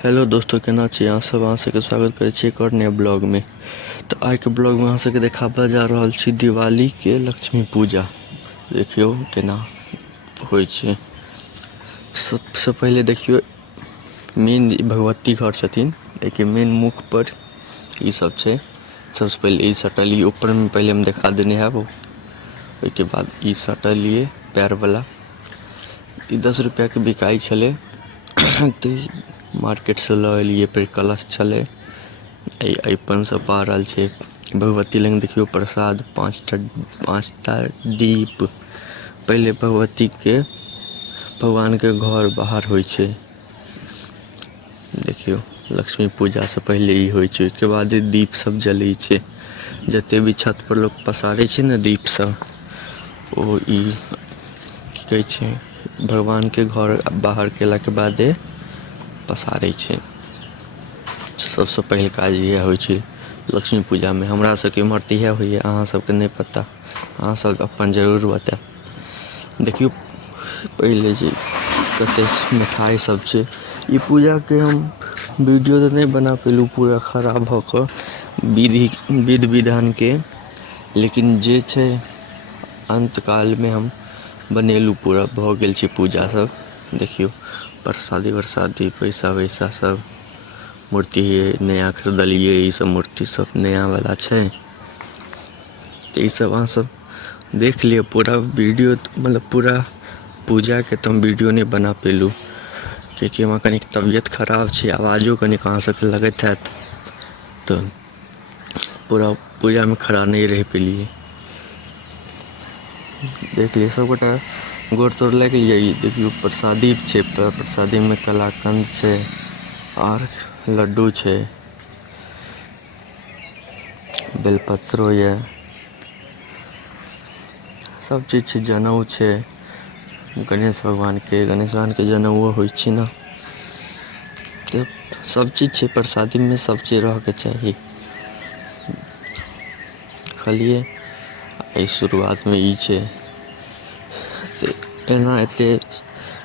Hello दोस्तों, केना छी अहाँ सब? अहाँ सबके स्वागत करै छी एक और नया ब्लॉग में। तो आइ के ब्लॉग में अहाँ सबके देखाबऽ जा रहल छी दिवाली के लक्ष्मी पूजा। देखियो केना होइ छै। सबसे पहले देखियो मेन भगवती घर छथिन, एके मेन मुख पर ई सब छै। सबसे पहले ई सटलिए ऊपर में पहले हम देखा देने हैं वो, ओके बाद ई सटलिए पैर वाला। ई 10 रुपया के बिकाई छले तो मार्केट से ल एलिए। फिर कलश छले, अपन सब पारल छै। भगवती लग देखियो प्रसाद, 5टा दीप। पहले भगवती के भगवान के घर बाहर होइ छै। देखियो लक्ष्मी पूजा से पहले ई होइ छै, उसके बाद दीप सब जलै छै। जते भी छत पर लोग पसारे छै ने दीप सब, ओ ई की कहै छै भगवान के घर बाहर केला के बादे पसारै छै। सबसे पहले काज इएह होइ छै लक्ष्मी पूजा में। हमरा सबके इम्हर तऽ इएह होइए, अहाँ सबके नहीं पता, अहाँ सब अपन जरूर बताएब। देखियो पहले जे कते मिठाई सब छै। ई पूजा के हम वीडियो तो नहीं बना पेलू पूरा खराब भ क विधि विधान के, लेकिन जे छै अंत काल में हम बनेलू, पूरा भ गेल छै पूजा सब। देखियो प्रसादी वरसादी पैसा वैसा सब, मूर्ति नया खरीदलिए। ई सब मूर्ति सब नया वाला छै। तो ई सब अहाँ सब देख लियो पूरा वीडियो, मतलब पूरा पूजा के तो हम वीडियो नहीं बना पेलू क्योंकि हमरा कनी तबियत खराब छै। आवाजो कनी अहाँ सबके लगैत हैत, तो पूरा पूजा में खड़ा नहीं रह पेलिए। देख लिए सब गोटा गोड़ तोड़ लग लिए। देखियो प्रसादी छै, प्रसादी में कलाकंद छै और लड्डू छै, बेलपत्रो ये, सब चीज छै। जनऊ छै गणेश भगवान के जनऊ होइ छै ना, तो सब चीज छै प्रसादी में। सब चीज रह के चाहिए। खलिए आई शुरुआत में ई छै। एना एते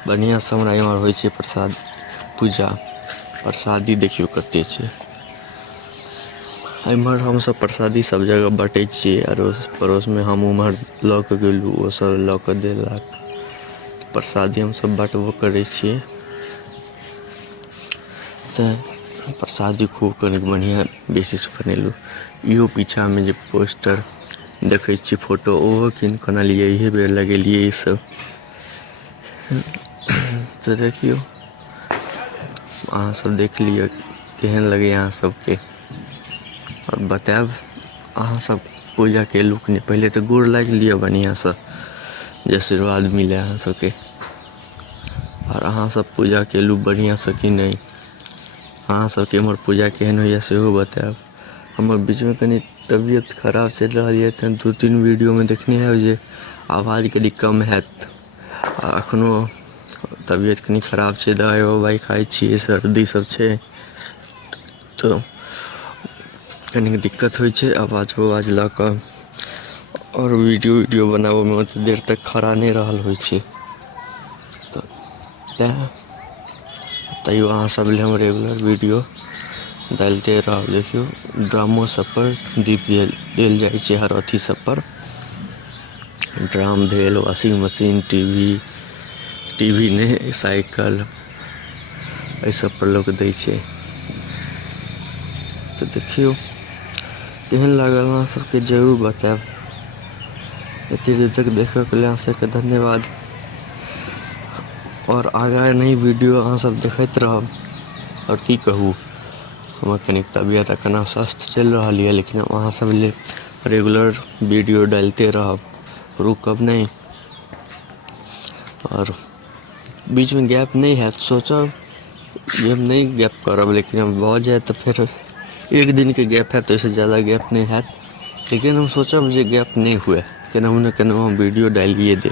बढ़िया से हमरा इम्हर होइ छै प्रसाद पूजा। प्रसादी देखियो कते छै। इम्हर हम सब प्रसादी सब जगह बांटे छियै, अड़ोस पड़ोस में। हम उम्हर ल के गेलू, ओ सब ल के देलक। प्रसादी हम सब बांटबो करे छियै। तो प्रसादी खूब कनी बढ़िया बेसी से बनेलू। इहो पीछा में जे पोस्टर देखे छी फोटो, ओहो किन के अनलिए, इहे बेर लगेलिए ई सब। तो देखियो अहाँ सब देख लियो केहन लगे अहाँ सबके, और बताएब अहाँ सब पूजा केलू कि नहीं। पहले तो गोड़ लाग लियो बढ़िया से, जे आशीर्वाद मिले अहाँ सबके। और अहाँ सब पूजा केलू बढ़िया से कि नहीं, अहाँ सबके इम्हर पूजा केहन होइए सेहो बताएब। हमर बीच में कनी तबियत खराब चल रहा है, तो 2-3 वीडियो में देखने है जे आवाज कनी कम हैत। अखनो तबियत कनी खराब छै, दवाई ववाई खाई छियै, सर्दी सब छै, तो कनी दिक्कत होइ छै आवाज ववाज ल क। और वीडियो बनाबो में ओते देर तक खड़ा नहीं रहल होइ छै। तो तैयो अहाँ सब ले हम रेगुलर वीडियो डालते रहब। देखियो ड्रामो सब पर दीप देल जाइ छै, हर अथी सब पर। ड्राम भेल, वॉशिंग मशीन, टीवी नहीं, साइकिल, एहि सब पर लोग दै छै। तो देखियो केहन लागल अहाँ सबके जरूर बताएब। एते देर तक देखै के लिए अहाँ सबके धन्यवाद। और आगा नहीं वीडियो अहाँ सब देखैत रहब। और की कहू, हमर कनी तबियत अखन अस्वस्थ चल रहा है, लेकिन अहाँ सब ले रेगुलर वीडियो डालते रहब, रुकब नहीं। और बीच में गैप नहीं है, सोचब ये हम नहीं गैप करब, लेकिन अब बहुत जाए तो फिर एक दिन के गैप है, तो इससे ज़्यादा गैप नहीं है। लेकिन हम सोचब जे गैप नहीं हुए, केनाहू न केनाहू हम वीडियो डालिए दे।